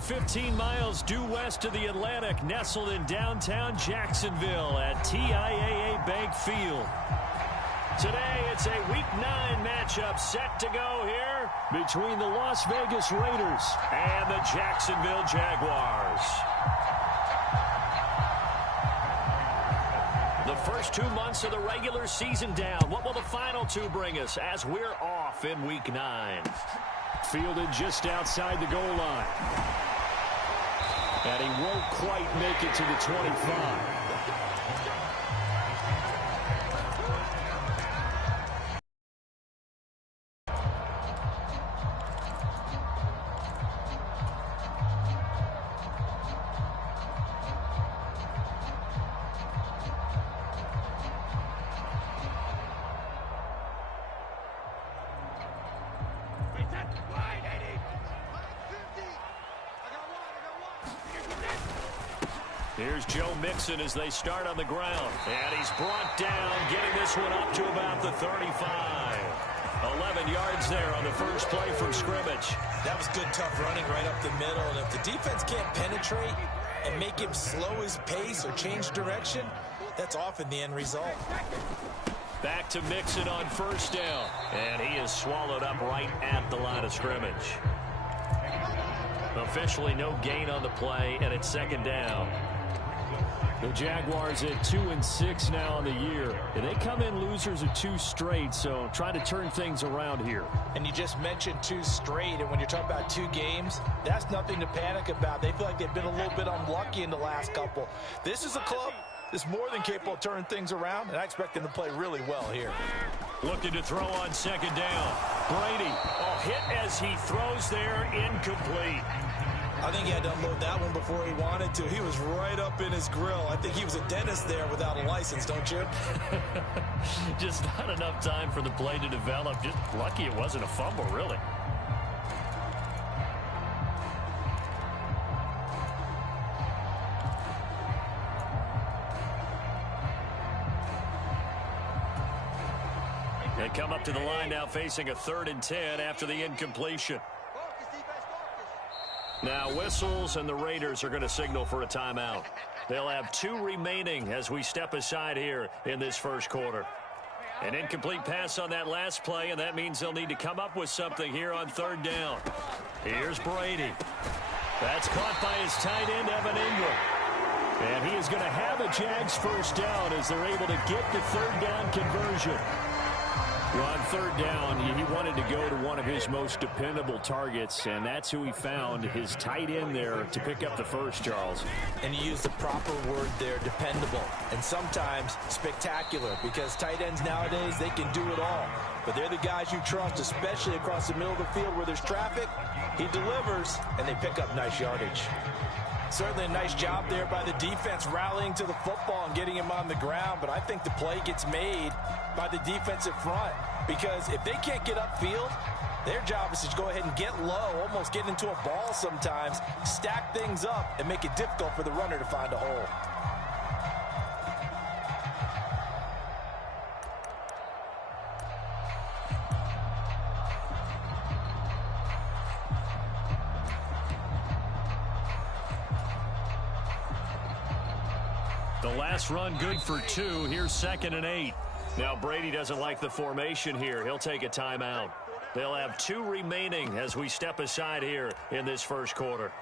15 miles due west of the Atlantic, nestled in downtown Jacksonville at TIAA Bank Field. Today, it's a Week 9 matchup set to go here between the Las Vegas Raiders and the Jacksonville Jaguars. The first 2 months of the regular season down. What will the final 2 bring us as we're off in Week 9? Fielded just outside the goal line. And he won't quite make it to the 25. Here's Joe Mixon as they start on the ground. And he's brought down, getting this one up to about the 35. 11 yards there on the first play from scrimmage. That was good, tough running right up the middle. And if the defense can't penetrate and make him slow his pace or change direction, that's often the end result. Back to Mixon on first down. And he is swallowed up right at the line of scrimmage. Officially no gain on the play, and it's second down. The Jaguars at 2-6 now on the year. And they come in losers of 2 straight, so trying to turn things around here. And you just mentioned 2 straight, and when you're talking about 2 games, that's nothing to panic about. They feel like they've been a little bit unlucky in the last couple. This is a club that's more than capable of turning things around, and I expect them to play really well here. Looking to throw on second down. Brady, hit as he throws there, incomplete. I think he had to unload that one before he wanted to. He was right up in his grill. I think he was a dentist there without a license, don't you? Just not enough time for the play to develop. Just lucky it wasn't a fumble, really. They come up to the line now facing a 3rd and 10 after the incompletion. Now whistles, and the Raiders are going to signal for a timeout. They'll have 2 remaining as we step aside here in this first quarter. An incomplete pass on that last play, and that means they'll need to come up with something here on 3rd down. Here's Brady. That's caught by his tight end, Evan Ingram. And he is going to have a Jags first down as they're able to get the 3rd down conversion. Well, on 3rd down, he wanted to go to one of his most dependable targets, and that's who he found, his tight end there, to pick up the first, Charles. And you use the proper word there, dependable, and sometimes spectacular, because tight ends nowadays, they can do it all. But they're the guys you trust, especially across the middle of the field where there's traffic. He delivers, and they pick up nice yardage. Certainly a nice job there by the defense rallying to the football and getting him on the ground, but I think the play gets made by the defensive front, because if they can't get upfield, their job is to go ahead and get low, almost get into a ball sometimes, stack things up, and make it difficult for the runner to find a hole. The last run good for 2. Here's 2nd and 8. Now Brady doesn't like the formation here. He'll take a timeout. They'll have 2 remaining as we step aside here in this first quarter.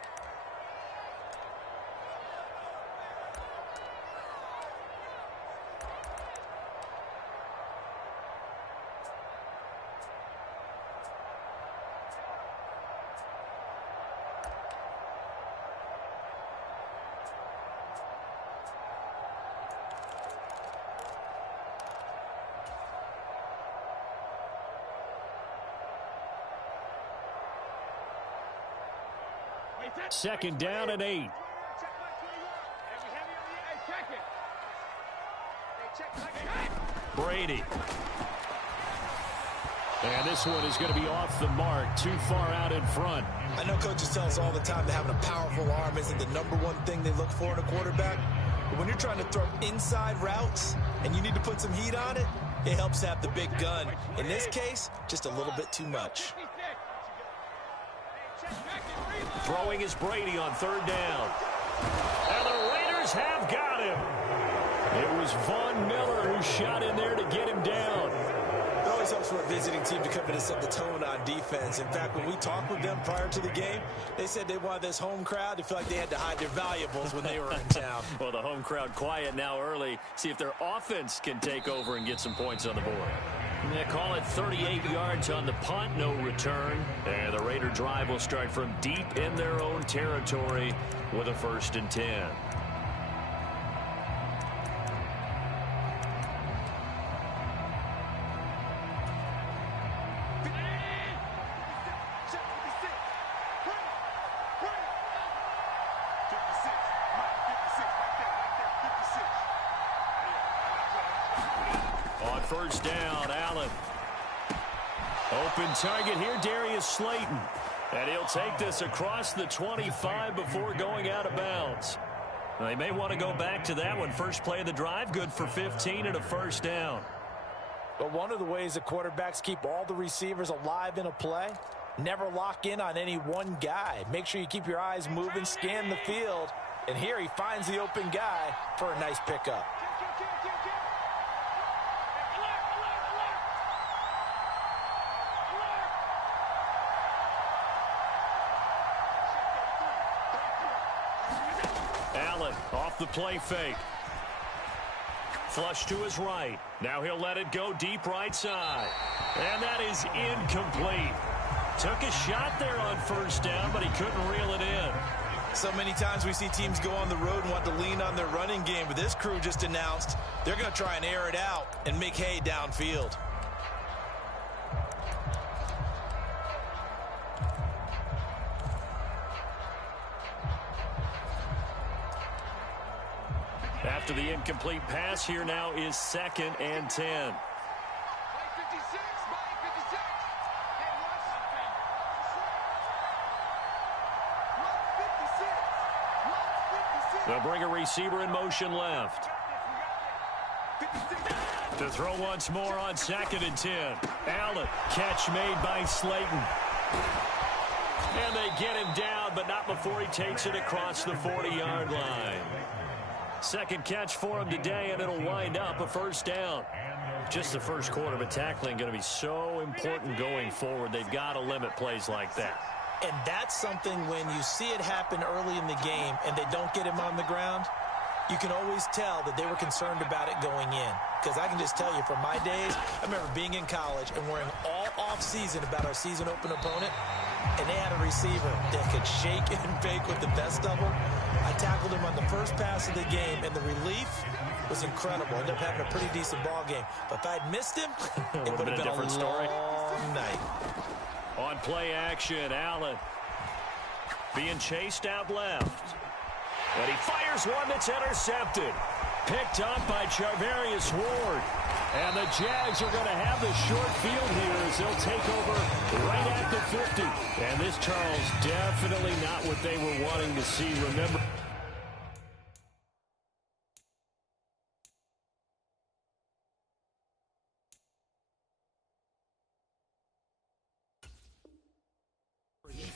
Second down and 8. Brady. And this one is going to be off the mark, too far out in front. I know coaches tell us all the time that having a powerful arm isn't the #1 thing they look for in a quarterback. But when you're trying to throw inside routes and you need to put some heat on it, it helps have the big gun. In this case, just a little bit too much. Throwing is Brady on third down. And the Raiders have got him. It was Von Miller who shot in there to get him down. It always helps for a visiting team to come in and set the tone on defense. In fact, when we talked with them prior to the game, they said they wanted this home crowd to feel like they had to hide their valuables when they were in town. Well, the home crowd quiet now early. See if their offense can take over and get some points on the board. They call it 38 yards on the punt, no return. And the Raider drive will start from deep in their own territory with a 1st and 10. On 1st down, Allen. Open target here, Darius Slayton. And he'll take this across the 25 before going out of bounds. They may want to go back to that one. First play of the drive, good for 15 and a 1st down. But one of the ways the quarterbacks keep all the receivers alive in a play, never lock in on any one guy. Make sure you keep your eyes moving, scan the field. And here he finds the open guy for a nice pickup. Allen off the play fake. Flush to his right. Now he'll let it go deep right side. And that is incomplete. Took a shot there on 1st down, but he couldn't reel it in. So many times we see teams go on the road and want to lean on their running game, but this crew just announced they're going to try and air it out and make hay downfield. After the incomplete pass, here now is 2nd and 10. They'll bring a receiver in motion left. To throw once more on 2nd and 10. Allen, catch made by Slayton. And they get him down, but not before he takes it across the 40-yard line. Second catch for him today, and it'll wind up a 1st down. Just the first quarter, but tackling going to be so important going forward. They've got to limit plays like that. And that's something when you see it happen early in the game and they don't get him on the ground, you can always tell that they were concerned about it going in. Because I can just tell you from my days, I remember being in college and worrying all off-season about our season open opponent, and they had a receiver that could shake and bake with the best of them. I tackled him on the first pass of the game, and the relief was incredible. Ended up having a pretty decent ball game. But if I'd missed him, it would have been a different story. Long night. On play action, Allen being chased out left. And he fires one that's intercepted. Picked up by Charvarius Ward. And the Jags are going to have the short field here as they'll take over right at the 50. And this, Charles, definitely not what they were wanting to see. Remember,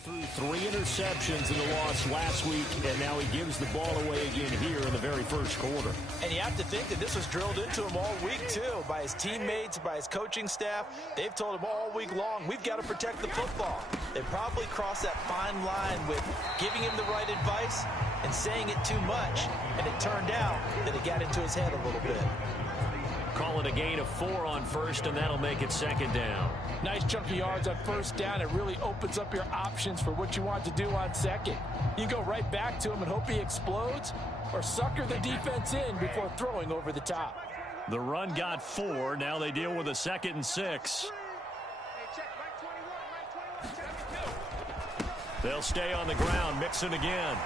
threw 3 interceptions in the loss last week, and now he gives the ball away again here in the very first quarter. And you have to think that this was drilled into him all week, too, by his teammates, by his coaching staff. They've told him all week long, we've got to protect the football. They probably crossed that fine line with giving him the right advice and saying it too much, and it turned out that it got into his head a little bit. Call it a gain of 4 on 1st, and that'll make it 2nd down. Nice chunk of yards on 1st down. It really opens up your options for what you want to do on 2nd. You go right back to him and hope he explodes, or sucker the defense in before throwing over the top. The run got 4. Now they deal with a 2nd and 6. They'll stay on the ground. Mixon again.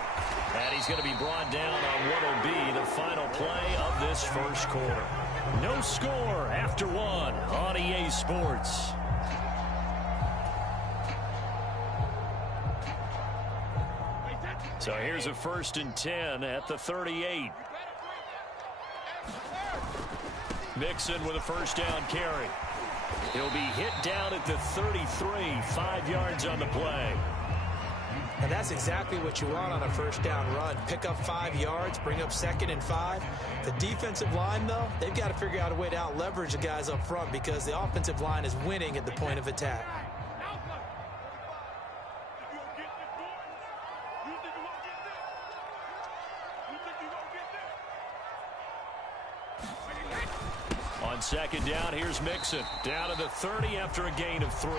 And he's going to be brought down on what will be the final play of this first quarter. No score after 1 on EA Sports. So here's a 1st and 10 at the 38. Mixon with a 1st down carry. He'll be hit down at the 33, 5 yards on the play. And that's exactly what you want on a first down run. Pick up 5 yards, bring up 2nd and 5. The defensive line, though, they've got to figure out a way to out-leverage the guys up front because the offensive line is winning at the point of attack. On second down, here's Mixon. Down to the 30 after a gain of 3.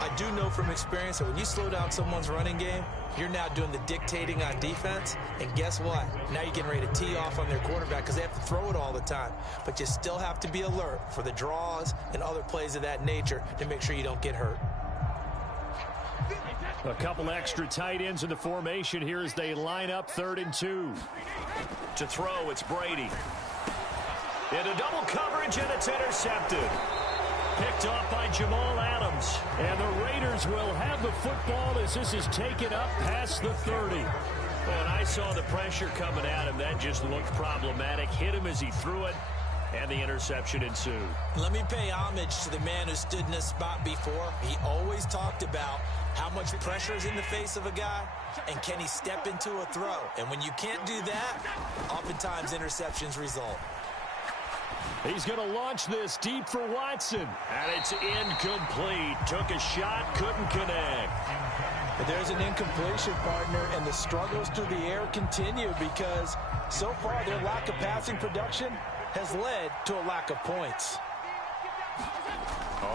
I do know from experience that when you slow down someone's running game, you're now doing the dictating on defense. And guess what? Now you're getting ready to tee off on their quarterback because they have to throw it all the time. But you still have to be alert for the draws and other plays of that nature to make sure you don't get hurt. A couple extra tight ends in the formation here as they line up 3rd and 2. To throw, it's Brady. Into double coverage, and it's intercepted. Picked off by Jamal Adams. And the Raiders will have the football as this is taken up past the 30. When I saw the pressure coming at him, that just looked problematic. Hit him as he threw it, and the interception ensued. Let me pay homage to the man who stood in this spot before. He always talked about how much pressure is in the face of a guy, and can he step into a throw. And when you can't do that, oftentimes interceptions result. He's going to launch this deep for Watson. And it's incomplete. Took a shot, couldn't connect. But there's an incompletion, partner, and the struggles through the air continue because so far their lack of passing production has led to a lack of points.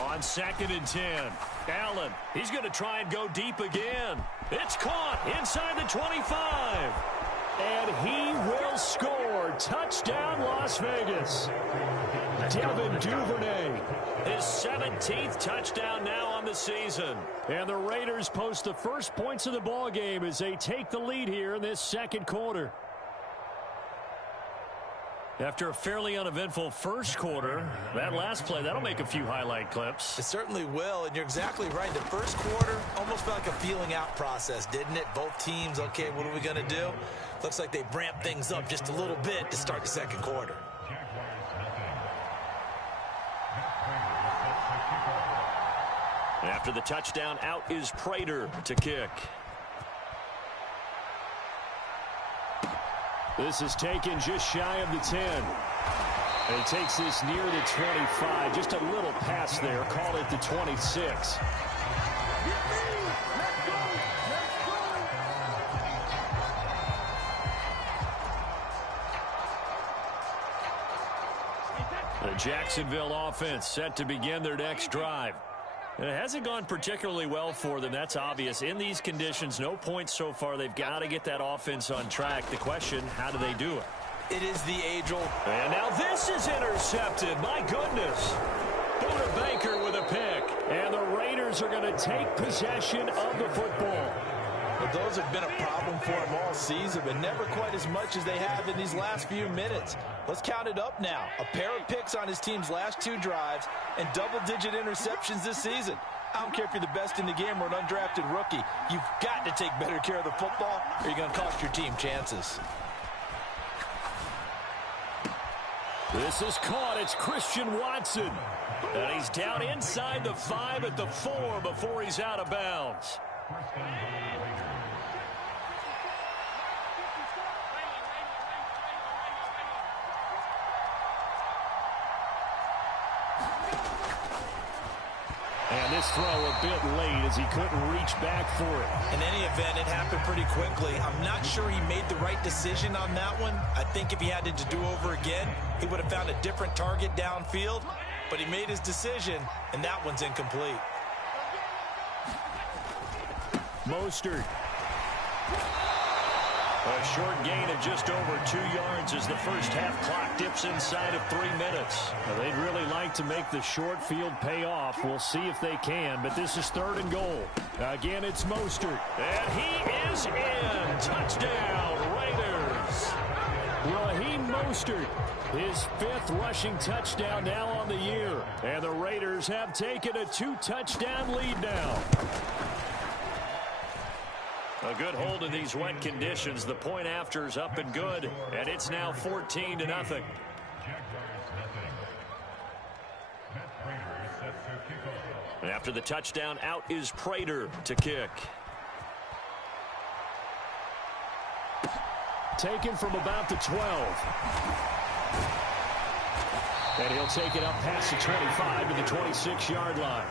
On 2nd and 10. Allen, he's going to try and go deep again. It's caught inside the 25. And he will score. Touchdown, Las Vegas. Devin Duvernay. His 17th touchdown now on the season. And the Raiders post the first points of the ball game as they take the lead here in this 2nd quarter. After a fairly uneventful first quarter, that last play, that'll make a few highlight clips. It certainly will, and you're exactly right. The first quarter almost felt like a feeling out process, didn't it? Both teams, okay, what are we going to do? Looks like they ramped things up just a little bit to start the 2nd quarter. After the touchdown, out is Prater to kick. This is taken just shy of the 10. And he takes this near the 25. Just a little pass there. Call it the 26. The Jacksonville offense set to begin their next drive. And it hasn't gone particularly well for them. That's obvious. In these conditions, no points so far. They've got to get that offense on track. The question, how do they do it? It is the age-old. And now this is intercepted. My goodness. Buda Baker with a pick. And the Raiders are going to take possession of the football. Well, those have been a problem for them all season, but never quite as much as they have in these last few minutes. Let's count it up now. A pair of picks on his team's last 2 drives and double-digit interceptions this season. I don't care if you're the best in the game or an undrafted rookie. You've got to take better care of the football or you're going to cost your team chances. This is caught. It's Christian Watson. And he's down inside the 5 at the 4 before he's out of bounds. And this throw a bit late as he couldn't reach back for it. In any event, it happened pretty quickly. I'm not sure he made the right decision on that one. I think if he had to do over again, he would have found a different target downfield. But he made his decision, and that one's incomplete. Mostert. A short gain of just over 2 yards as the first half clock dips inside of 3 minutes. Well, they'd really like to make the short field pay off. We'll see if they can, but this is 3rd and goal. Again, it's Mostert. And he is in. Touchdown, Raiders. Raheem Mostert, his 5th rushing touchdown now on the year. And the Raiders have taken a 2-touchdown lead now. A good hold in these wet conditions. The point after is up and good, and it's now 14-0. After the touchdown, out is Prater to kick. Taken from about the 12. And he'll take it up past the 25 to the 26-yard line.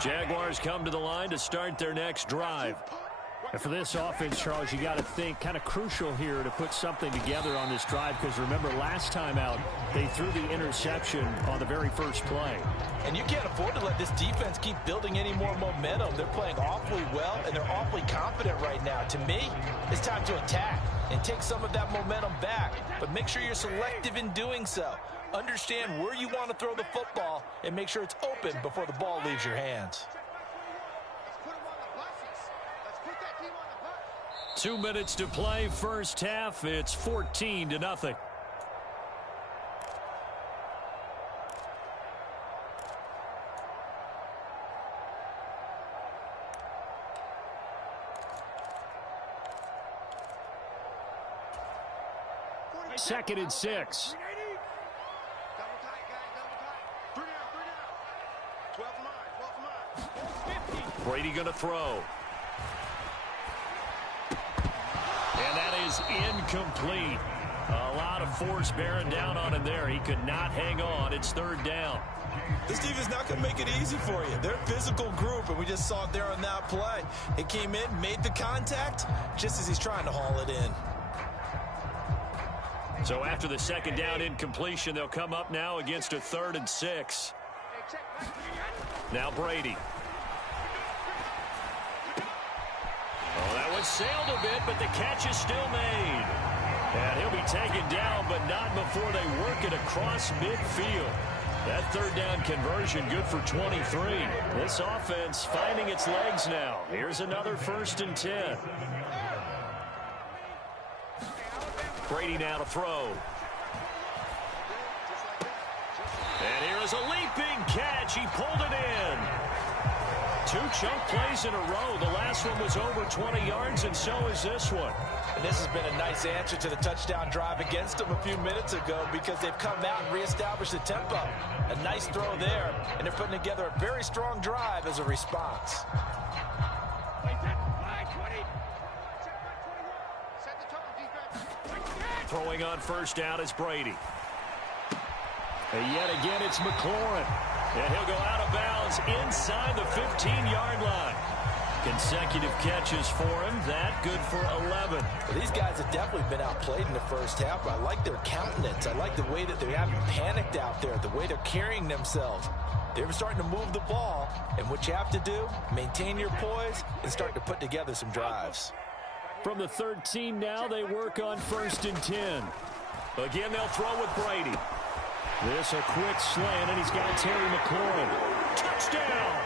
Jaguars come to the line to start their next drive. And for this offense, Charles, you got to think kind of crucial here to put something together on this drive, because remember last time out they threw the interception on the very first play. And you can't afford to let this defense keep building any more momentum. They're playing awfully well, and they're awfully confident right now. To me, it's time to attack and take some of that momentum back, but make sure you're selective in doing so. Understand where you want to throw the football and make sure it's open before the ball leaves your hands. 2 minutes to play, first half. It's 14-0. Second and 6. Brady going to throw. And that is incomplete. A lot of force bearing down on him there. He could not hang on. It's third down. This defense is not going to make it easy for you. They're a physical group, and we just saw it there on that play. It came in, made the contact, just as he's trying to haul it in. So after the second down incompletion, they'll come up now against a 3rd and 6. Now Brady. Oh, that one sailed a bit, but the catch is still made. And he'll be taken down, but not before they work it across midfield. That third down conversion good for 23. This offense finding its legs now. Here's another 1st and 10. Brady now to throw. And here is a leaping catch. He pulled it in. 2 chunk plays in a row. The last one was over 20 yards, and so is this one. And this has been a nice answer to the touchdown drive against them a few minutes ago, because they've come out and reestablished the tempo. A nice throw there, and they're putting together a very strong drive as a response. Throwing on first down is Brady. And yet again, it's McLaurin. And he'll go out of bounds inside the 15-yard line. Consecutive catches for him. That good for 11. Well, these guys have definitely been outplayed in the first half, but I like their countenance. I like the way that they haven't panicked out there, the way they're carrying themselves. They're starting to move the ball, and what you have to do, maintain your poise and start to put together some drives. From the 13 now, they work on 1st and 10. Again, they'll throw with Brady. This a quick slant, and he's got Terry McLaurin. Touchdown!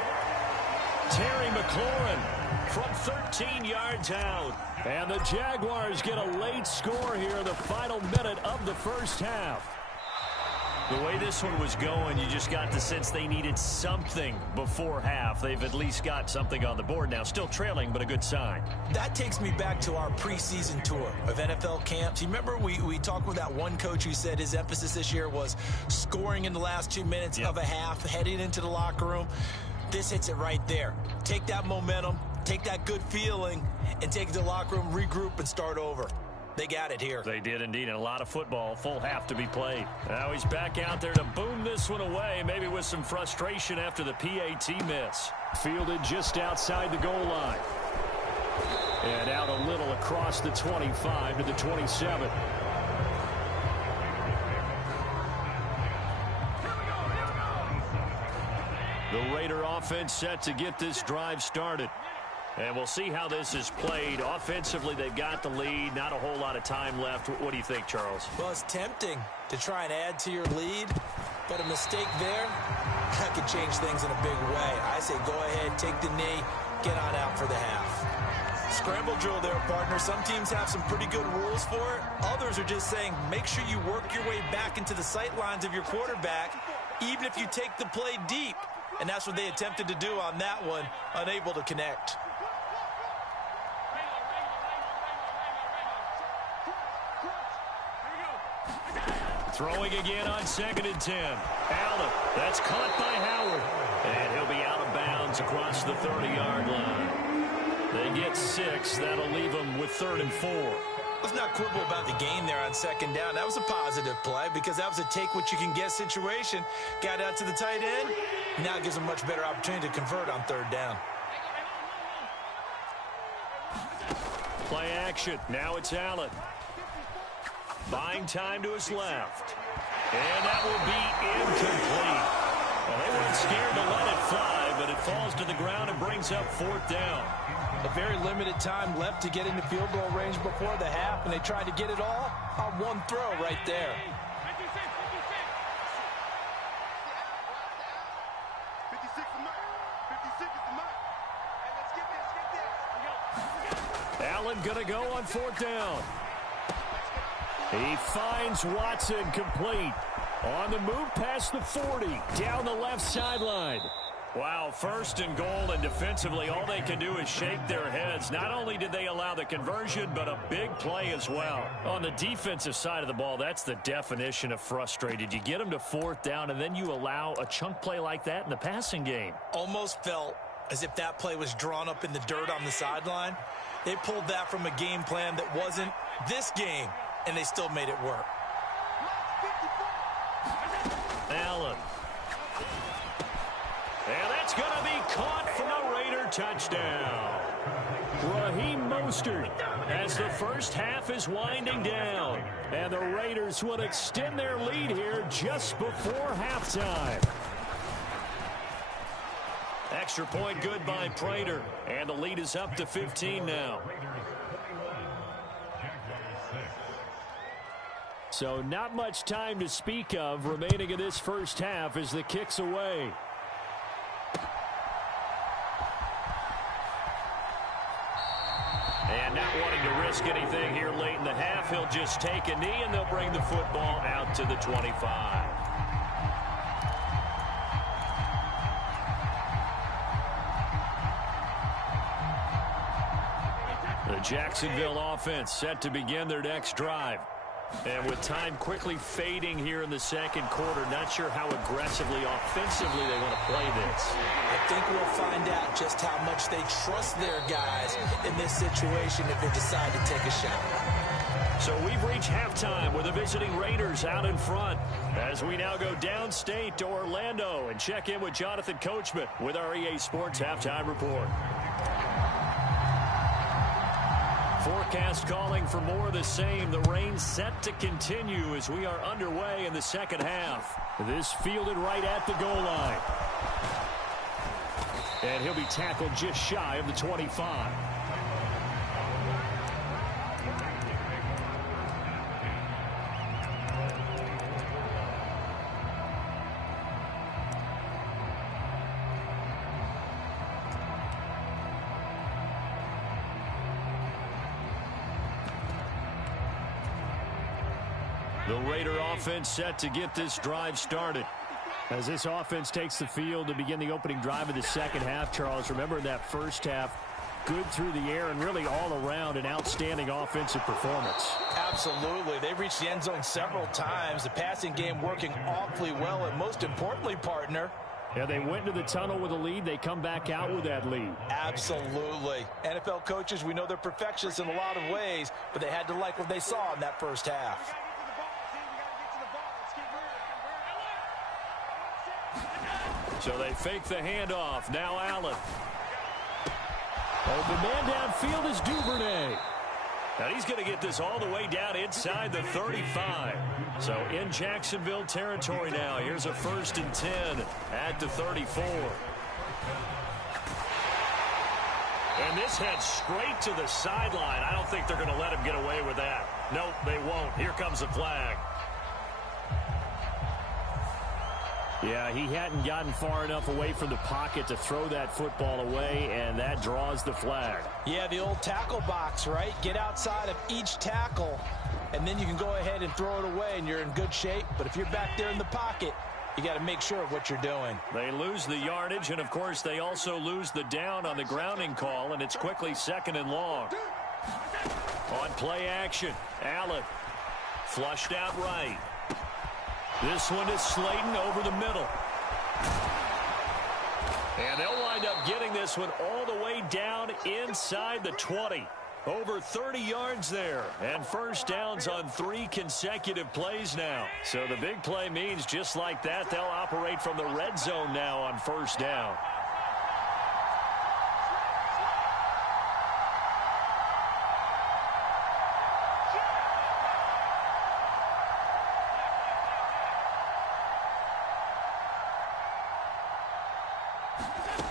Terry McLaurin from 13 yards out. And the Jaguars get a late score here, the final minute of the first half. The way this one was going, you just got the sense they needed something before half. They've at least got something on the board now. Still trailing, but a good sign. That takes me back to our preseason tour of NFL camps. You remember we talked with that one coach who said his emphasis this year was scoring in the last 2 minutes of a half, heading into the locker room. This hits it right there. Take that momentum, take that good feeling, and take it to the locker room, regroup, and start over. They got it here. They did indeed, and a lot of football, full half to be played. Now he's back out there to boom this one away, maybe with some frustration after the PAT miss. Fielded just outside the goal line. And out a little across the 25 to the 27. The Raider offense set to get this drive started. And we'll see how this is played. Offensively, they've got the lead. Not a whole lot of time left. What do you think, Charles? Well, it's tempting to try and add to your lead, but a mistake there, that could change things in a big way. I say go ahead, take the knee, get on out for the half. Scramble drill there, partner. Some teams have some pretty good rules for it. Others are just saying make sure you work your way back into the sight lines of your quarterback, even if you take the play deep. And that's what they attempted to do on that one, unable to connect. Throwing again on 2nd and 10. Allen, that's caught by Howard. And he'll be out of bounds across the 30-yard line. They get 6. That'll leave them with 3rd and 4. Let's not quibble about the gain there on 2nd down. That was a positive play because that was a take-what-you-can-get situation. Got out to the tight end. Now it gives them a much better opportunity to convert on 3rd down. Play action. Now it's Allen. Buying time to his left. And that will be incomplete. Well, they weren't scared to let it fly, but it falls to the ground and brings up 4th down. A very limited time left to get into field goal range before the half, and they tried to get it all on one throw right there. Allen going to go on 4th down. He finds Watson complete. On the move past the 40, down the left sideline. Wow, 1st and goal, and defensively all they can do is shake their heads. Not only did they allow the conversion, but a big play as well. On the defensive side of the ball, that's the definition of frustrated. You get them to 4th down, and then you allow a chunk play like that in the passing game. Almost felt as if that play was drawn up in the dirt on the sideline. They pulled that from a game plan that wasn't this game, and they still made it work. Allen. And that's going to be caught for a Raider touchdown. Raheem Mostert as the first half is winding down. And the Raiders will extend their lead here just before halftime. Extra point good by Prater. And the lead is up to 15 now. So not much time to speak of remaining in this first half as the kick's away. And not wanting to risk anything here late in the half, he'll just take a knee and they'll bring the football out to the 25. The Jacksonville offense set to begin their next drive. And with time quickly fading here in the second quarter, not sure how aggressively, offensively they want to play this. I think we'll find out just how much they trust their guys in this situation if they decide to take a shot. So we've reached halftime with the visiting Raiders out in front as we now go downstate to Orlando and check in with Jonathan Coachman with our EA Sports Halftime Report. Forecast calling for more of the same. The rain set to continue as we are underway in the second half. This fielded right at the goal line. And he'll be tackled just shy of the 25. The Raider offense set to get this drive started. As this offense takes the field to begin the opening drive of the second half, Charles, remember that first half, good through the air and really all around an outstanding offensive performance. Absolutely. They reached the end zone several times. The passing game working awfully well, and most importantly, partner, yeah, they went into the tunnel with a lead. They come back out with that lead. Absolutely. NFL coaches, we know they're perfectionists in a lot of ways, but they had to like what they saw in that first half. So they fake the handoff. Now Allen. Oh, the man downfield is Duvernay. Now he's going to get this all the way down inside the 35. So in Jacksonville territory now. Here's a 1st and 10 at the 34. And this heads straight to the sideline. I don't think they're going to let him get away with that. Nope, they won't. Here comes the flag. Yeah, he hadn't gotten far enough away from the pocket to throw that football away, and that draws the flag. Yeah, the old tackle box, right? Get outside of each tackle, and then you can go ahead and throw it away, and you're in good shape. But if you're back there in the pocket, you got to make sure of what you're doing. They lose the yardage, and, of course, they also lose the down on the grounding call, and it's quickly 2nd and long. On play action, Allen flushed out right. This one is Slayton over the middle. And they'll wind up getting this one all the way down inside the 20. Over 30 yards there. And first downs on 3 consecutive plays now. So the big play means just like that, they'll operate from the red zone now on first down.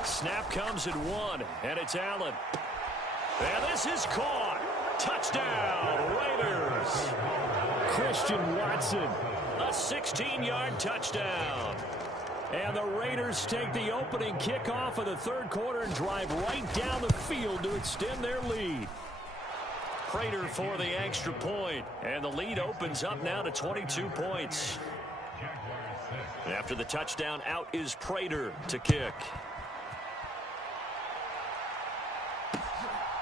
Snap comes at 1, and it's Allen. And this is caught. Touchdown, Raiders. Christian Watson, a 16-yard touchdown. And the Raiders take the opening kickoff of the third quarter and drive right down the field to extend their lead. Prater for the extra point, and the lead opens up now to 22 points. After the touchdown, out is Prater to kick.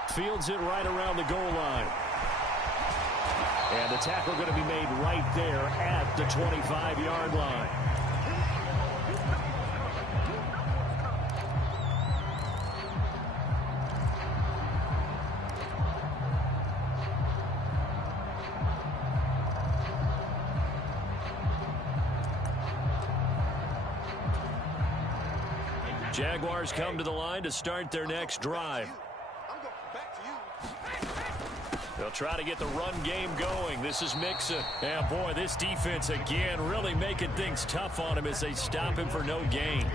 Fields it right around the goal line. And the tackle going to be made right there at the 25-yard line. Jaguars come to the line to start their next drive. They'll try to get the run game going. This is Mixon. And, boy, this defense, again, really making things tough on him as they stop him for no gain.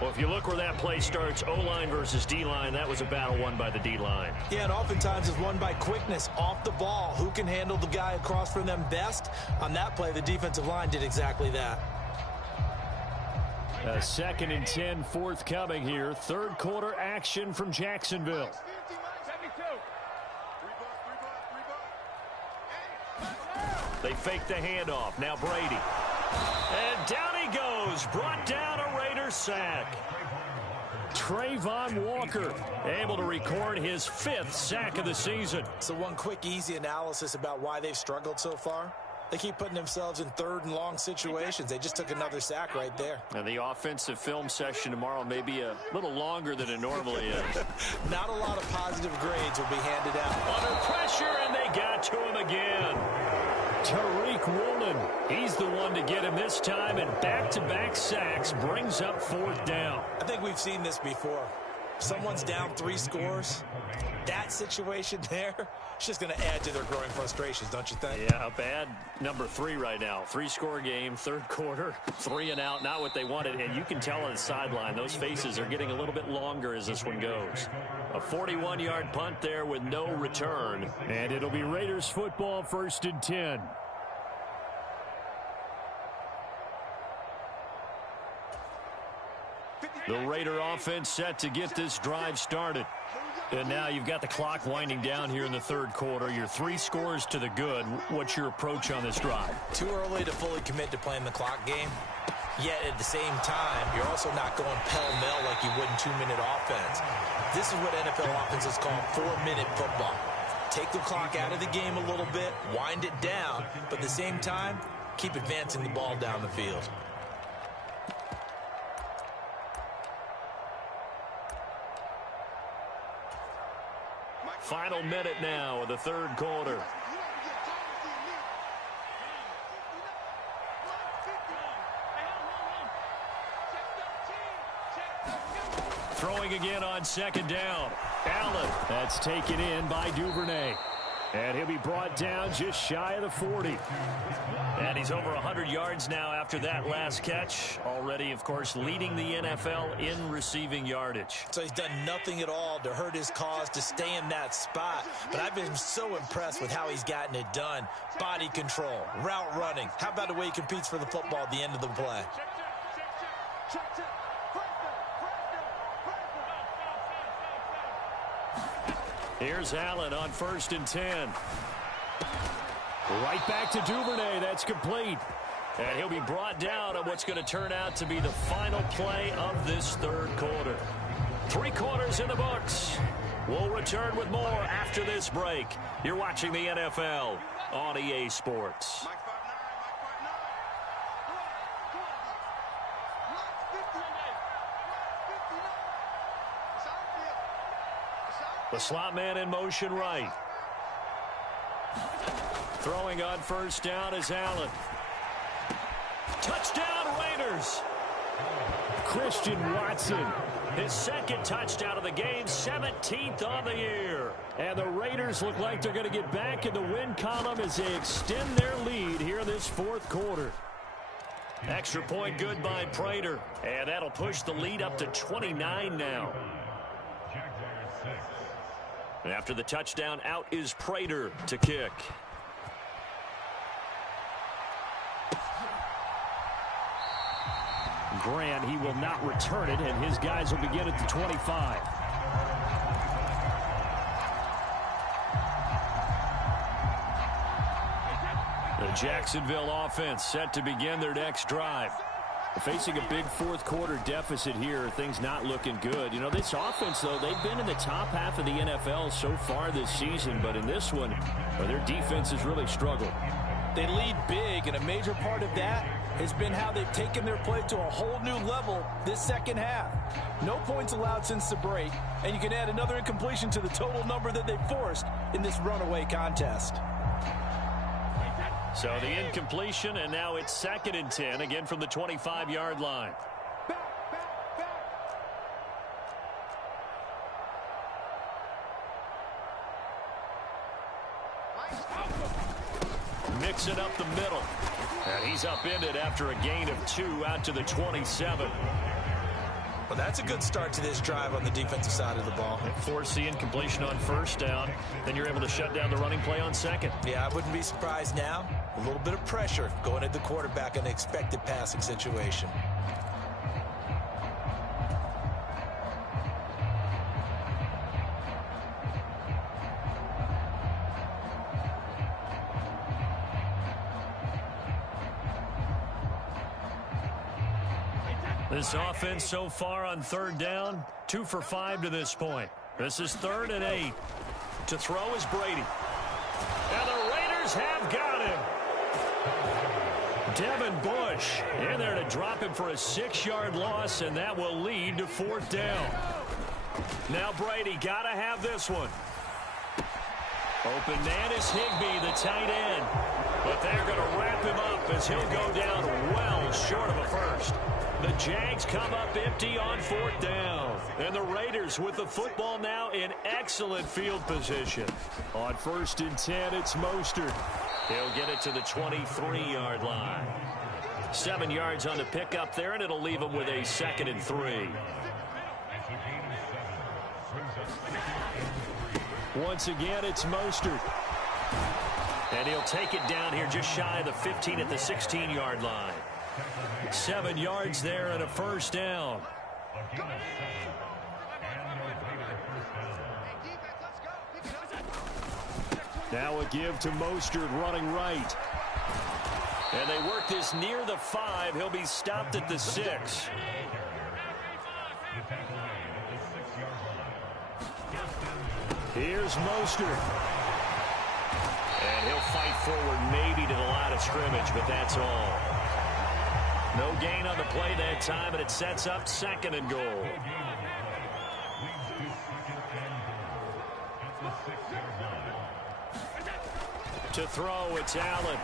Well, if you look where that play starts, O-line versus D-line, that was a battle won by the D-line. Yeah, and oftentimes it's won by quickness off the ball. Who can handle the guy across from them best? On that play, the defensive line did exactly that. A 2nd and 10 forthcoming here. Third quarter action from Jacksonville. They fake the handoff. Now Brady. And down he goes. Brought down a Raider sack. Trayvon Walker able to record his 5th sack of the season. So one quick, easy analysis about why they've struggled so far. They keep putting themselves in 3rd and long situations. They just took another sack right there. And the offensive film session tomorrow may be a little longer than it normally is. Not a lot of positive grades will be handed out. Under pressure, and they got to him again. Tariq Woolen, he's the one to get him this time, and back-to-back sacks brings up 4th down. I think we've seen this before. Someone's down 3 scores. That situation there, it's just going to add to their growing frustrations, don't you think? Yeah, bad number 3 right now. 3-score game, third quarter, 3 and out, not what they wanted. And you can tell on the sideline, those faces are getting a little bit longer as this one goes. A 41-yard punt there with no return. And it'll be Raiders football, 1st and 10. The Raider offense set to get this drive started. And now you've got the clock winding down here in the third quarter. Your 3 scores to the good. What's your approach on this drive? Too early to fully commit to playing the clock game. Yet at the same time, you're also not going pell-mell like you would in 2-minute offense. This is what NFL offenses call 4-minute football. Take the clock out of the game a little bit, wind it down, but at the same time, keep advancing the ball down the field. Final minute now of the third quarter. Throwing again on 2nd down. Allen. That's taken in by Duvernay. And he'll be brought down just shy of the 40. And he's over 100 yards now after that last catch. Already, of course, leading the NFL in receiving yardage. So he's done nothing at all to hurt his cause, to stay in that spot. But I've been so impressed with how he's gotten it done. Body control, route running. How about the way he competes for the football at the end of the play? Here's Allen on 1st and 10. Right back to Duvernay. That's complete. And he'll be brought down on what's going to turn out to be the final play of this third quarter. 3 quarters in the books. We'll return with more after this break. You're watching the NFL on EA Sports. The slot man in motion right. Throwing on first down is Allen. Touchdown Raiders. Christian Watson, his second touchdown of the game, 17th on the year. And the Raiders look like they're going to get back in the win column as they extend their lead here in this fourth quarter. Extra point good by Prater. And that'll push the lead up to 29 now. And after the touchdown, out is Prater to kick. Grant, he will not return it, and his guys will begin at the 25. The Jacksonville offense set to begin their next drive. Facing a big fourth quarter deficit here, things not looking good. You know, this offense, though, they've been in the top half of the NFL so far this season, but in this one, their defense has really struggled. They lead big, and a major part of that has been how they've taken their play to a whole new level this second half. No points allowed since the break, and you can add another incompletion to the total number that they forced in this runaway contest. So the incompletion, and now it's 2nd and 10, again from the 25-yard line. Mixing up the middle. And he's upended after a gain of 2 out to the 27. Well, that's a good start to this drive on the defensive side of the ball. Force the incompletion on first down. Then you're able to shut down the running play on second. Yeah, I wouldn't be surprised now. A little bit of pressure going at the quarterback in an expected passing situation. This offense so far on third down, 2 for 5 to this point. This is 3rd and 8. To throw is Brady. And the Raiders have got him. Devin Bush in there to drop him for a 6-yard loss, and that will lead to 4th down. Now Brady got to have this one. Open man is Higbee, the tight end. But they're going to wrap him up as he'll go down well short of a first. The Jags come up empty on 4th down. And the Raiders with the football now in excellent field position. On 1st and 10, it's Mostert. He'll get it to the 23-yard line. 7 yards on the pickup there, and it'll leave him with a 2nd and 3. Once again, it's Mostert. And he'll take it down here just shy of the 15 at the 16-yard line. 7 yards there and a first down. Now a give to Mostert running right. And they work this near the 5. He'll be stopped at the 6. Here's Mostert. And he'll fight forward maybe to the line of scrimmage, but that's all. No gain on the play that time, and it sets up 2nd and goal. To throw, it's Allen.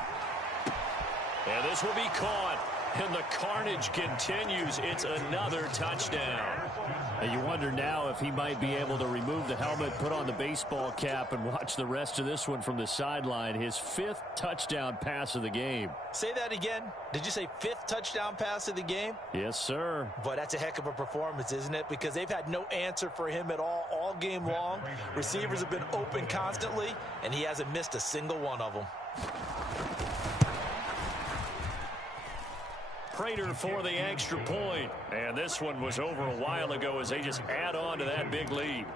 And this will be caught. And the carnage continues. It's another touchdown. And you wonder now if he might be able to remove the helmet, put on the baseball cap, and watch the rest of this one from the sideline. His 5th touchdown pass of the game. Say that again. Did you say 5th touchdown pass of the game? Yes, sir. Boy, that's a heck of a performance, isn't it? Because they've had no answer for him at all game long. Receivers have been open constantly, and he hasn't missed a single one of them. Prater for the extra point. And this one was over a while ago as they just add on to that big lead.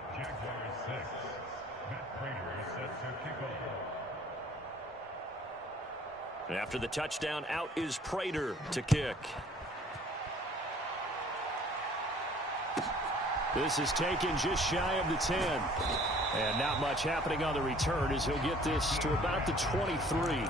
And after the touchdown, out is Prater to kick. This is taken just shy of the 10. And not much happening on the return as he'll get this to about the 23.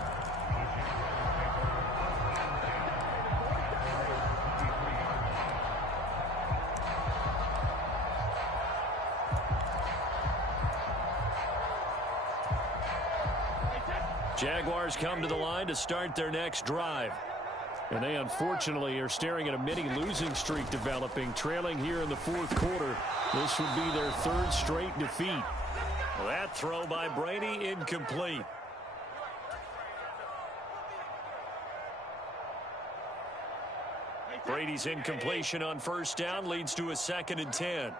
Jaguars come to the line to start their next drive. And they unfortunately are staring at a mini losing streak developing, trailing here in the fourth quarter. This would be their third straight defeat. Well, that throw by Brady incomplete. Brady's incompletion on first down leads to a 2nd and 10.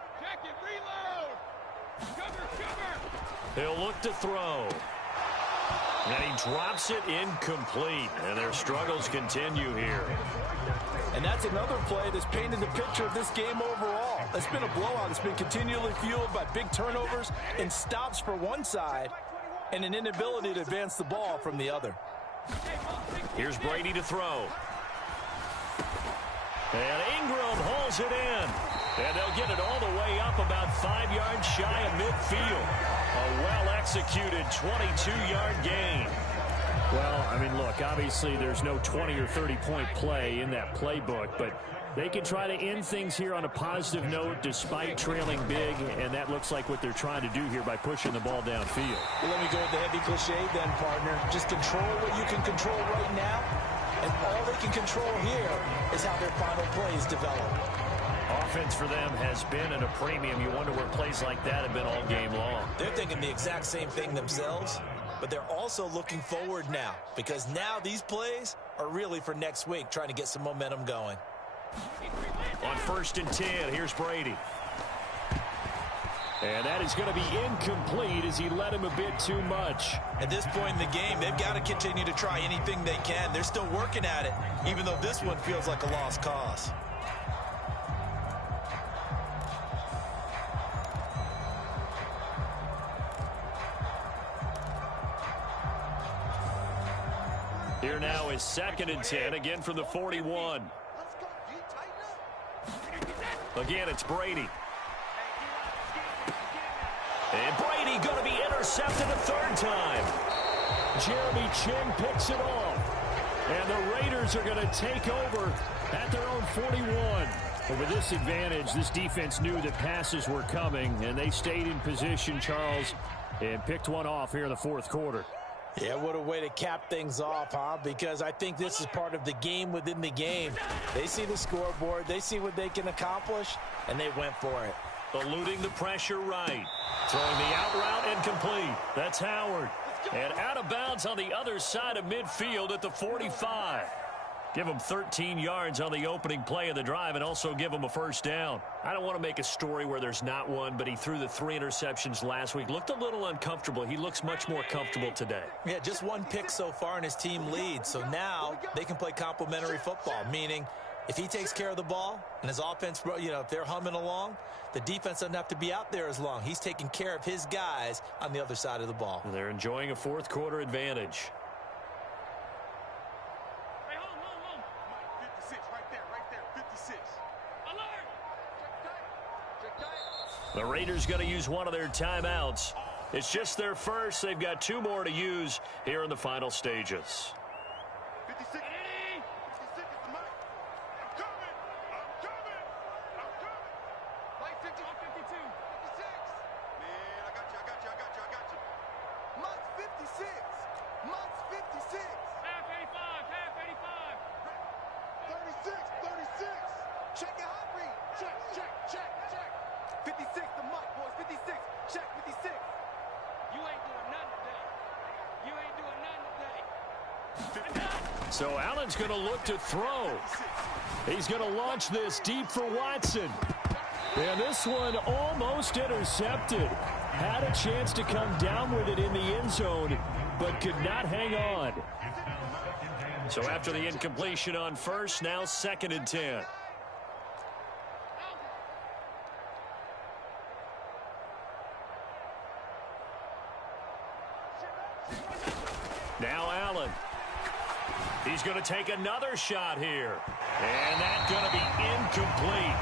He'll look to throw. And he drops it incomplete. And their struggles continue here. And that's another play that's painted the picture of this game overall. It's been a blowout. It's been continually fueled by big turnovers and stops for one side and an inability to advance the ball from the other. Here's Brady to throw. And Ingram hauls it in. And they'll get it all the way up about 5 yards shy of midfield. A well-executed 22-yard gain. Well, I mean, look, obviously there's no 20 or 30-point play in that playbook, but they can try to end things here on a positive note despite trailing big, and that looks like what they're trying to do here by pushing the ball downfield. Well, let me go with the heavy cliche then, partner. Just control what you can control right now, and all they can control here is how their final plays develop. Offense for them has been at a premium. You wonder where plays like that have been all game long. They're thinking the exact same thing themselves, but they're also looking forward now because now these plays are really for next week, trying to get some momentum going. On 1st and 10, here's Brady. And that is going to be incomplete as he led him a bit too much. At this point in the game, they've got to continue to try anything they can. They're still working at it, even though this one feels like a lost cause. Here now is 2nd and 10, again from the 41. Again, it's Brady. And Brady going to be intercepted a 3rd time. Jeremy Chin picks it off. And the Raiders are going to take over at their own 41. But with this advantage, this defense knew that passes were coming, and they stayed in position, Charles, and picked one off here in the 4th quarter. Yeah, what a way to cap things off, huh? Because I think this is part of the game within the game. They see the scoreboard, they see what they can accomplish, and they went for it. Eluding the pressure right. Throwing the out route incomplete. That's Howard. And out of bounds on the other side of midfield at the 45. Give him 13 yards on the opening play of the drive and also give him a 1st down. I don't want to make a story where there's not one, but he threw the 3 interceptions last week. Looked a little uncomfortable. He looks much more comfortable today. Yeah, just 1 pick so far and his team leads. So now they can play complementary football, meaning if he takes care of the ball and his offense, you know, if they're humming along, the defense doesn't have to be out there as long. He's taking care of his guys on the other side of the ball. They're enjoying a 4th quarter advantage. The Raiders going to use one of their timeouts. It's just their first. They've got 2 more to use here in the final stages. 56. 56 is the mic. I'm coming. I'm coming. I'm coming. Mike 50. 52. 56. Man, I got you. Mike's 56. Mike's 56. Half 85. Half 85. 36. Check your hot read. Check. 56, the mic, boys. 56. Check 56. You ain't doing nothing today. So Allen's going to look to throw. He's going to launch this deep for Watson. And this one almost intercepted. Had a chance to come down with it in the end zone, but could not hang on. So after the incompletion on 1st, now 2nd and 10. Now Allen. He's going to take another shot here. And that's going to be incomplete.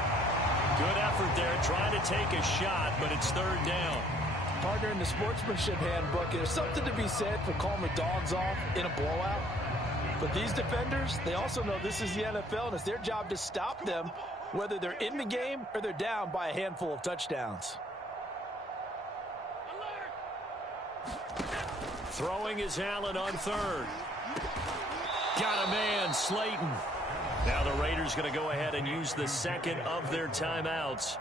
Good effort there trying to take a shot, but it's 3rd down. Partner, in the sportsmanship handbook, there's something to be said for calling the dogs off in a blowout. But these defenders, they also know this is the NFL, and it's their job to stop them, whether they're in the game or they're down by a handful of touchdowns. Throwing is Allen on third. Got a man, Slayton. Now the Raiders going to go ahead and use the second of their timeouts.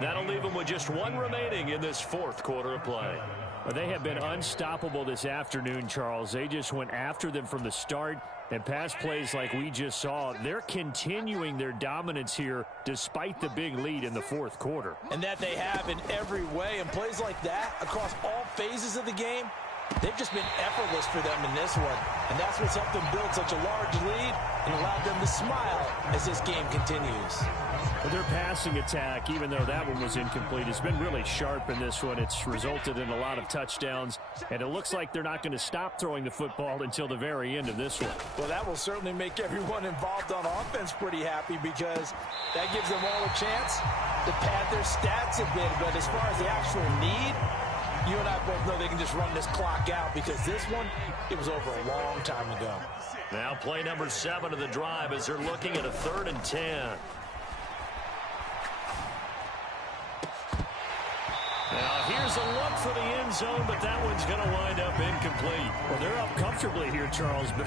That'll leave them with just one remaining in this fourth quarter of play. Well, they have been unstoppable this afternoon, Charles. They just went after them from the start. And pass plays like we just saw, they're continuing their dominance here despite the big lead in the fourth quarter. And that they have in every way. And plays like that across all phases of the game, they've just been effortless for them in this one. And that's what's helped them build such a large lead and allowed them to smile as this game continues. Well, their passing attack, even though that one was incomplete, has been really sharp in this one. It's resulted in a lot of touchdowns, and it looks like they're not going to stop throwing the football until the very end of this one. Well, that will certainly make everyone involved on offense pretty happy because that gives them all a chance to pad their stats a bit. But as far as the actual need, you and I both know they can just run this clock out because this one, it was over a long time ago. Now play number 7 of the drive as they're looking at a 3rd and 10. Now here's a look for the end zone, but that one's going to wind up incomplete. Well, they're up comfortably here, Charles, but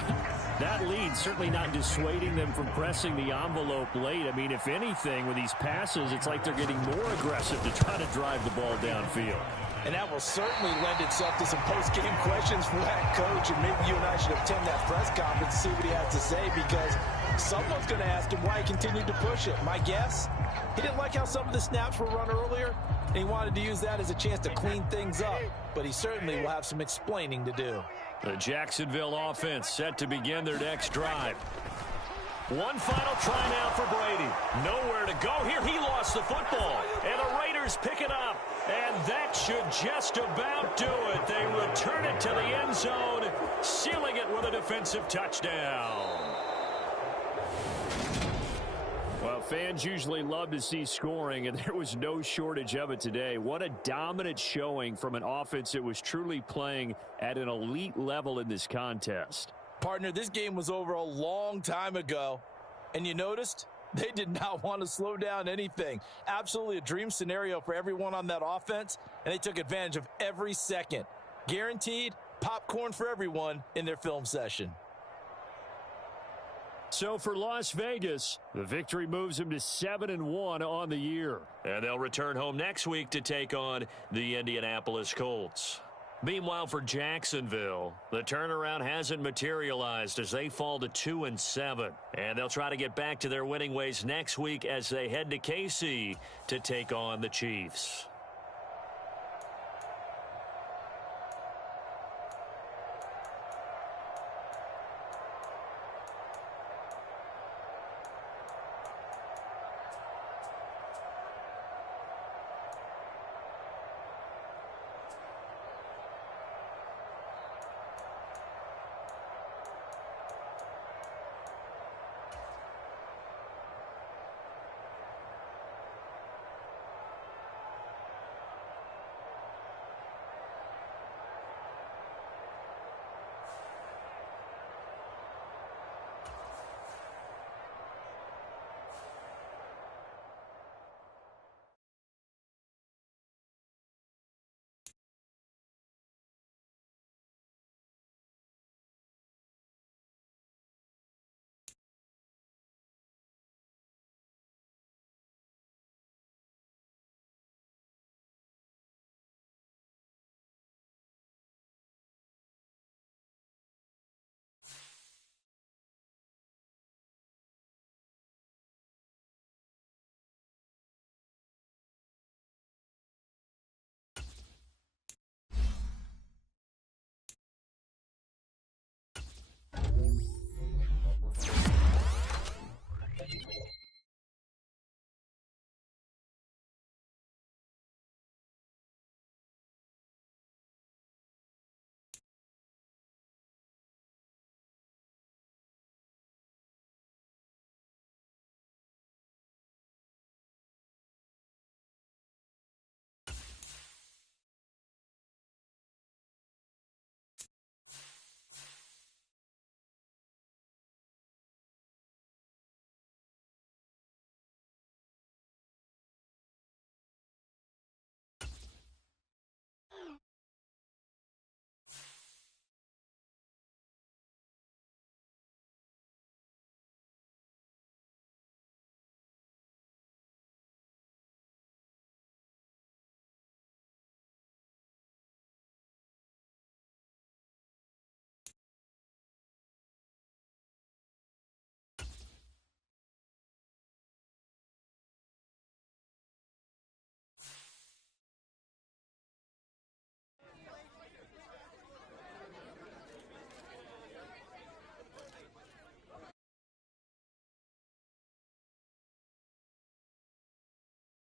that lead certainly not dissuading them from pressing the envelope late. I mean, if anything, with these passes, it's like they're getting more aggressive to try to drive the ball downfield. And that will certainly lend itself to some post-game questions for that coach. And maybe you and I should attend that press conference to see what he has to say because someone's going to ask him why he continued to push it. My guess, he didn't like how some of the snaps were run earlier, and he wanted to use that as a chance to clean things up. But he certainly will have some explaining to do. The Jacksonville offense set to begin their next drive. One final try now for Brady. Nowhere to go here. He lost the football. And the Raiders pick it up. And that should just about do it. They return it to the end zone, sealing it with a defensive touchdown. Well, fans usually love to see scoring, and there was no shortage of it today. What a dominant showing from an offense that was truly playing at an elite level in this contest. Partner, this game was over a long time ago, and you noticed they did not want to slow down anything. Absolutely a dream scenario for everyone on that offense, and they took advantage of every second. Guaranteed popcorn for everyone in their film session. So for Las Vegas, the victory moves them to 7-1 on the year. And they'll return home next week to take on the Indianapolis Colts. Meanwhile, for Jacksonville, the turnaround hasn't materialized as they fall to 2-7. And they'll try to get back to their winning ways next week as they head to KC to take on the Chiefs.